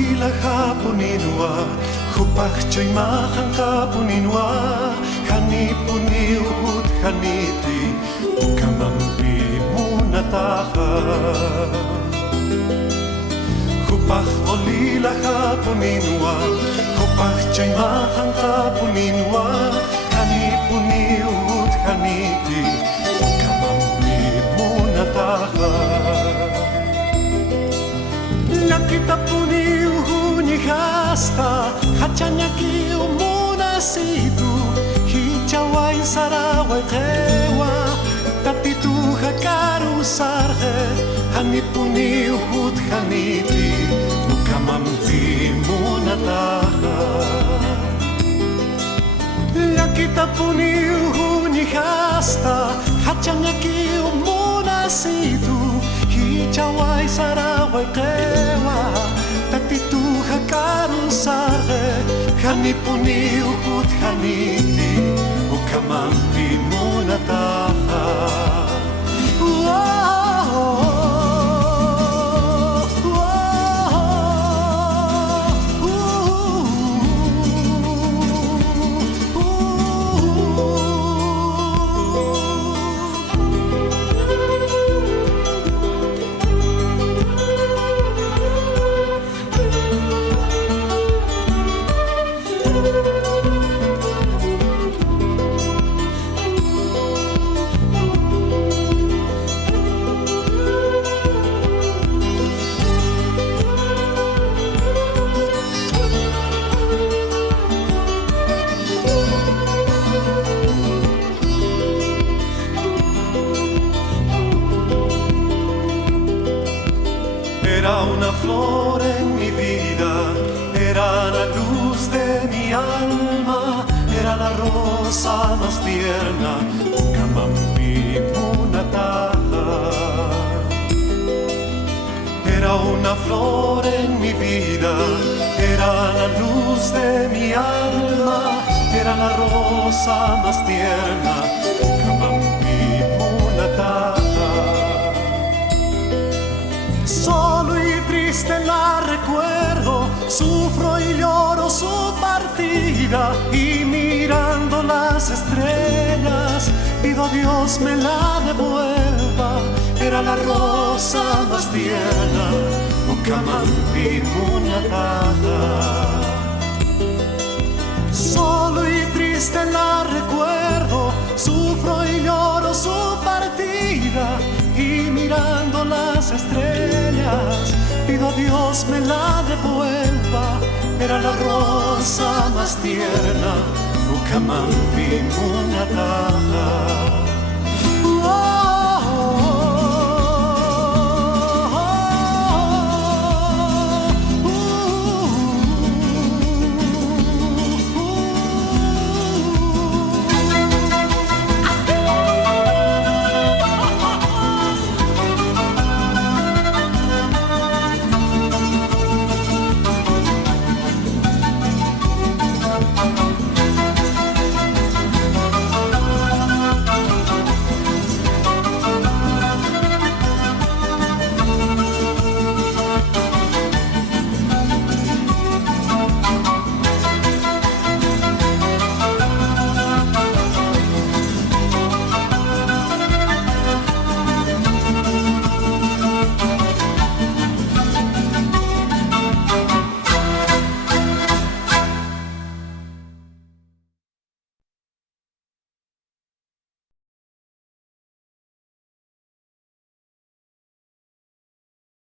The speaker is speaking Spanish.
volila hapuninwa Hupachchay mahan kapuninwa Hanipuni uhut haniti Ukamampi munataha Hupach volila hapuninwa Hupachchay mahan kapuninwa Hanipuni uhut haniti Ukamampi munataha Nakita puni uhuni hasta Hachanyaki umuna situ Hichawai sarawai kewa Tatitu hakaru sarhe Hanipuni uhut haniti Ukamampi munataha Nakita puni uhuni hasta Hachanyaki umuna situ Hichawai sarawai kewa Tatitu hakaru sarhe Hanipuni uhut haniti Ukamampi munataha Era una flor en mi vida, era la luz de mi alma, era la rosa más tierna, Ukamampi munataha. Era una flor en mi vida, era la luz de mi alma, era la rosa más tierna, Ukamampi munataha. Solo y triste la recuerdo, sufro y lloro su partida y mirando las estrellas pido a Dios me la devuelva. Era la rosa más tierna, Ukamampi munataha. Solo y triste la recuerdo, sufro y lloro su partida y mirando las estrellas pido a Dios me la devuelva. Era la rosa más tierna, Ukamampi munataha.